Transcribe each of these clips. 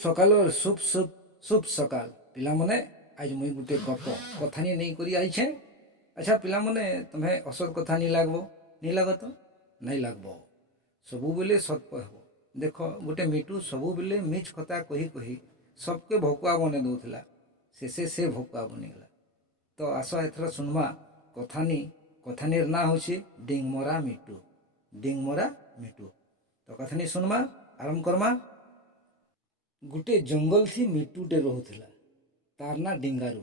सकाल शुभ शुभ शुभ सकाल पिला मने आज मुई गुटे गप कथानी नहीं करी आइछे। अच्छा पिला मने तुम्हें असत कथा नहीं लागबो नहीं लागत नहीं लागबो सबु बेले सत कहबो। देख गोटे मिटू सबु बेले मिछ कथा कही कही सबके भकुआ बने दौला से भकुआ बनीगला। तो आस एथर सुनमा कथानी कथानीर ना हूँ डिंगमरा मिटू डिंगमरा मिटू। तो कथानी सुनमा आरंभ करमा। गोटे जंगल थी मिटूटे रोला तार ना डिंगारू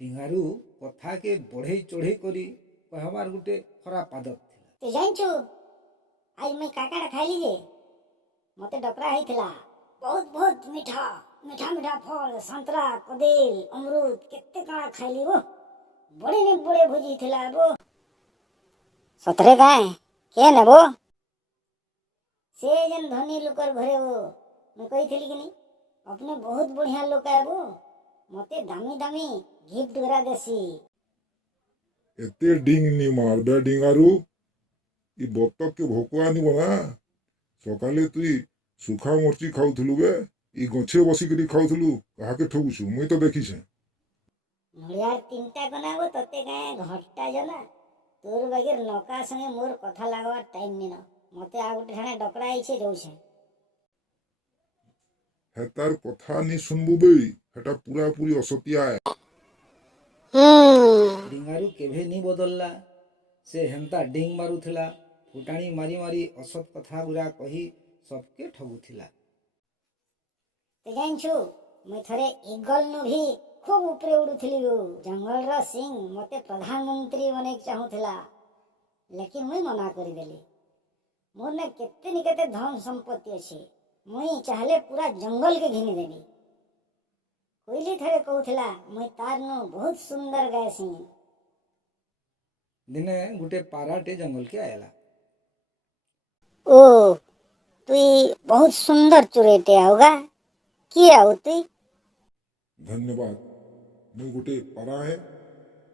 डिंगारू कथा के बढ़े चढ़े करी कहबार गोटे खराब आदत थिला। तू जानछु आज मैं काकाड़ा खाइली जे मते डकरा हेतिला बहुत बहुत मीठा मीठा मीठा फल संतरा कदेल अमरूद केते काड़ा खाइली वो बड़े ने बड़े भुजी थिला वो सतरे गाय के ने वो से जन धनी लोकर घरे वो मैं कही थिली कि नहीं अपने बहुत बढ़िया लोग है वो मते दामी दामी गिफ्ट करा देसी। एते डिंग नी मार बे डिंगारू ई बतक के भोकुआ नी बना सकाले तुई सुखा मरची खाउथलु बे ई गछे बसी करी खाउथलु कहा के ठगुछु मुई तो देखी छे। नड़ियार तीनटा बनाबो तते गाय घटटा जना तोर बगैर नौका संगे मोर कथा लागवार टाइम नी न मते आ गुटे ठाणे डकरा आइछे जोछे हेतार कथा नी सुनबु बे हेटा पूरा पूरी असतिया है। डिंगारू केभे नी बदलला से हेंता डिंग मारुथिला फुटाणी मारी मारी असत कथा गुरा कही सबके ठगुथिला। ते जानछु मैं थरे ईगल नु भी खूब ऊपरे उड़ुथिली जंगल रा सिंह मते प्रधानमंत्री बने चाहुथिला लेकिन मैं मना करी देली मोर ने केते नि केते धन संपत्ति अछि मुई चाहले पूरा जंगल के घिनी देनी कोइली थरे कहूथिला मैं तार नु बहुत सुंदर गायसी। दिने गुटे पाराटे जंगल के आयला। ओ तुई बहुत सुंदर चुरेटे आओगा की आओ तुई। धन्यवाद मुई गोटे पारा है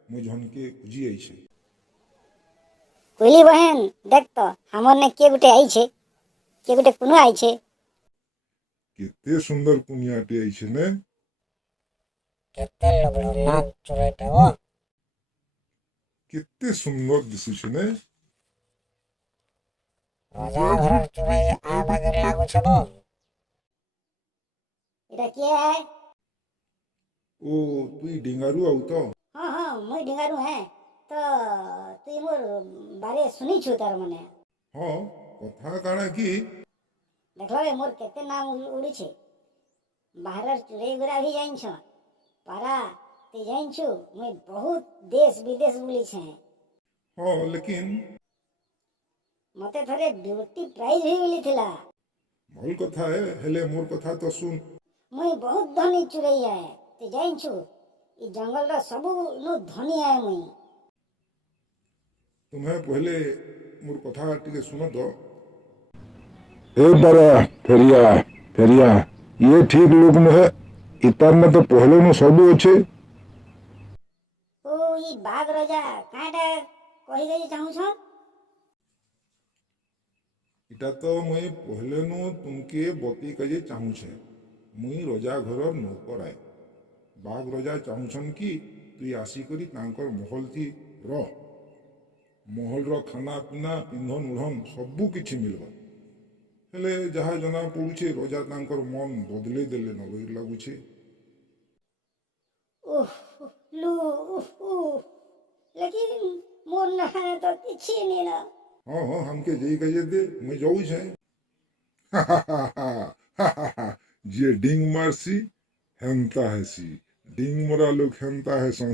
मुई झन के खुजी आई छे। कोइली बहन देख तो हमर ने के गुटे आई छे के गुटे कुनो आई छे केते सुंदर कुनियाटे आई छे ने केते लगलो चुरेटे वो केते सुंदर दिसु छे ने राजा घर चुराई आ बगर लागो छबो एटा के है। ओ तुई डिंगारू आउ तो हाँ हाँ मैं डिंगारू है तो तुई मोर बारे सुनी छु तार माने। हाँ कथा काना की देखलो रे मोर केते नाम उड़ी छे बाहर चुरे गुरा भी जाइन छ पारा ते जाइन छु मैं बहुत देश विदेश बुली छे। हाँ लेकिन मते थरे ब्यूटी प्राइज भी मिली थिला भल कथा है हेले मोर कथा तो सुन मैं बहुत धनी चुरई है ते जाइन छु ई जंगल रा सबु नु धनी है मैं। तुम्हें पहले मोर कथा टिके सुनो तो ए बरा फेरिया फेरिया ये ठीक लोग में है इतार में तो पहले नु सब अच्छे ओ ई बाघ राजा काटा कहि गई चाहू छ इटा तो मुई पहले नु तुमके बती कजे चाहू छे मुई रजा घर नौकर आए बाघ रजा चाहूछन कि तुई आसी करी तांकर महल थी रह महल रो खाना पीना पिंधन उड़न सबू किछि मिलबा हेले जहा जना पड़ुछे रजा तांकर मन बदले देले न लागुछे। ओह लू लेकिन मोर ना तो किछि नहीं ना। हाँ हाँ हमके जई कजे दे मैं जाऊ छे जे डिंग मारसी हेंता है सी डिंग मरा लोग हेंता है सन